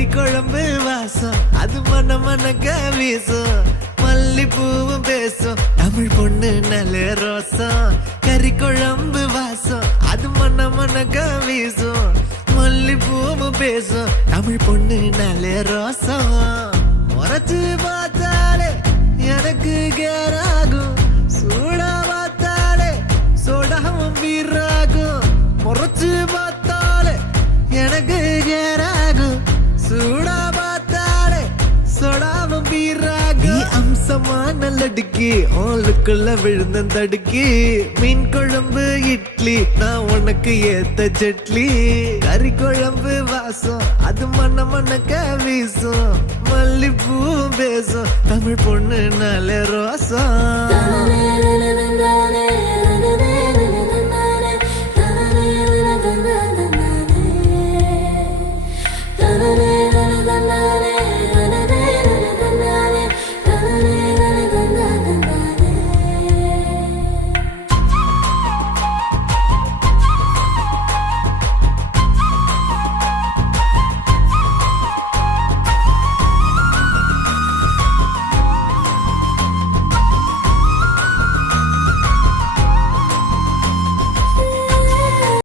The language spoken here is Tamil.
கறி குழம்பு வாசம் அது மன மனக்க வீசும் மல்லிப்பூவும் பேசும் தமிழ் பொண்ணு நல்ல ரோசம் கறி குழம்பு வாசம் அது மன மனக்க வீசும் மல்லிப்பூவும் பேசும் தமிழ் பொண்ணு நல்ல ரோசம் முறைச்சு பார்த்தாலே எனக்கு கேராகும் சூடா பார்த்தாலே சோடாவும் வீராகும் முறைச்சு பார்த்தாலே எனக்கு கேராகும் சூடா பார்த்தாலே சோடாவும் வீராகும் அம்சமான லடுக்கி ஓலுக்குள்ள விழுந்த தடுக்கி மீன் குழம்பு இட்லி நான் உனக்கு ஏத்த சட்லி கறி குழம்பு வாசம் அது மன மனக்க வீசும் மல்லிப்பூவும் பேசும் தமிழ் பொண்ணு நல்ல ரோசம்